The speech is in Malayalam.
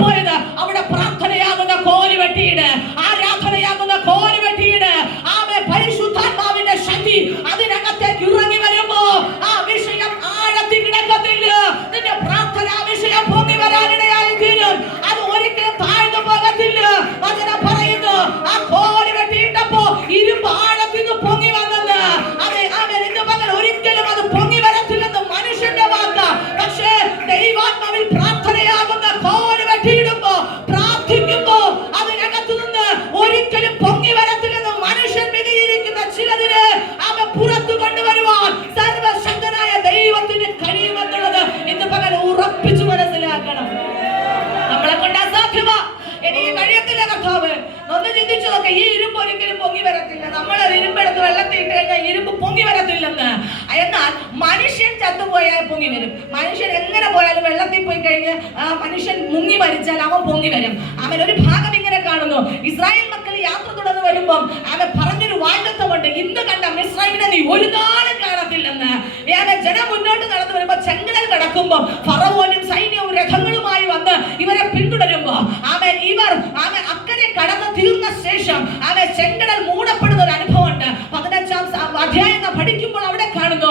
പോയത് അവിടെ പ്രാർത്ഥനയാകുന്ന കോല് വെട്ടിയിട്, ആരാധനയാകുന്ന കോല് വെട്ടിയിട്. ആമേ, പരിശുദ്ധാത്മാവിന്റെ ശക്തി അതിനകത്തേക്ക് ഇറങ്ങി വരുമ്പോ ആ വിഷയം ആഴത്തിൽ കിടക്കത്തില്ല. നിന്റെ പ്രാർത്ഥന വിഷയം പൊങ്ങി വരാനിടയായി തീരും. അത് ഒരിക്കലും താഴ്ന്നു പോകത്തില്ല. വചനം പറയുന്നു, ആ കോല് വെട്ടിയിട്ടപ്പോ ഇരുമ്പ് ആഴത്തിൽ നിന്ന് പൊങ്ങി വന്നെന്ന്. അതെ, അവൻ ഇന്ന് പകൽ ഒരിക്കലും അത് പൊങ്ങി വരത്തില്ലെന്ന് മനുഷ്യന്റെ വാക്ക്. പക്ഷേ ദൈവാത്മാവിൽ പ്രാർത്ഥനയാകുന്ന കോല് വെട്ടിയിടുമ്പോ, പ്രാർത്ഥിക്കുമ്പോ അതിനകത്തു നിന്ന് ഒരിക്കലും പൊങ്ങി വരത്തില്ലെന്ന് മനുഷ്യൻ വിധിയിരിക്കുന്ന ചിലതിന് അവൻ പുറത്തു കൊണ്ടുവരുവാൻ സർവശക്തനായ ദൈവത്തിന് കഴിയുമെന്നുള്ളത് ഇന്ന് പകൽ ഉറപ്പിച്ചു മനസ്സിലാക്കണം. നമ്മളെ കൊണ്ട് അസാധ്യമാ, എനിക്ക് കഴിയത്തില്ല കർത്താവ്. ഒന്ന് ചിന്തിച്ചു നോക്കെ, ഈ ഇരുമ്പ് ഒരിക്കലും പൊങ്ങി വരത്തില്ല. നമ്മൾ ഇരുമ്പെടുത്ത് വെള്ളത്തിൽ ഇട്ട് കഴിഞ്ഞാൽ ഇരുമ്പ് പൊങ്ങി വരത്തില്ലെന്ന്. എന്നാൽ മനുഷ്യൻ ചത്തുപോയാൽ പൊങ്ങി വരും. മനുഷ്യൻ എങ്ങനെ പോയാലും വെള്ളത്തിൽ പോയി കഴിഞ്ഞ് മനുഷ്യൻ മുങ്ങി മരിച്ചാൽ അവൻ പൊങ്ങി വരും. അവൻ ഒരു ഭാഗം ഇങ്ങനെ കാണുന്നു. ഇസ്രായേൽ മക്കൾ യാത്ര തുടർന്ന് വരുമ്പം അവൻ പറഞ്ഞൊരു വാഗ്ദത്തമുണ്ട്, ഇന്ന് കണ്ട മിസ്രൈമിനെ നീ ഒരു നാളും കാണത്തില്ലെന്ന്. ജനം മുന്നോട്ട് നടന്നു വരുമ്പോ ചെങ്കടൽ കടക്കുമ്പോ ഫറവോനും സൈന്യവും രഥങ്ങളുമായി വന്ന് ഇവരെ പിന്തുടരുമ്പോ ഇവർ അക്കരെ കടന്നു തീർന്ന ശേഷം ചെങ്കടൽ മൂടപ്പെടുന്ന ഒരു അനുഭവമുണ്ട്. 15-ാം അധ്യായം പഠിക്കുമ്പോൾ അവിടെ കാണുന്നു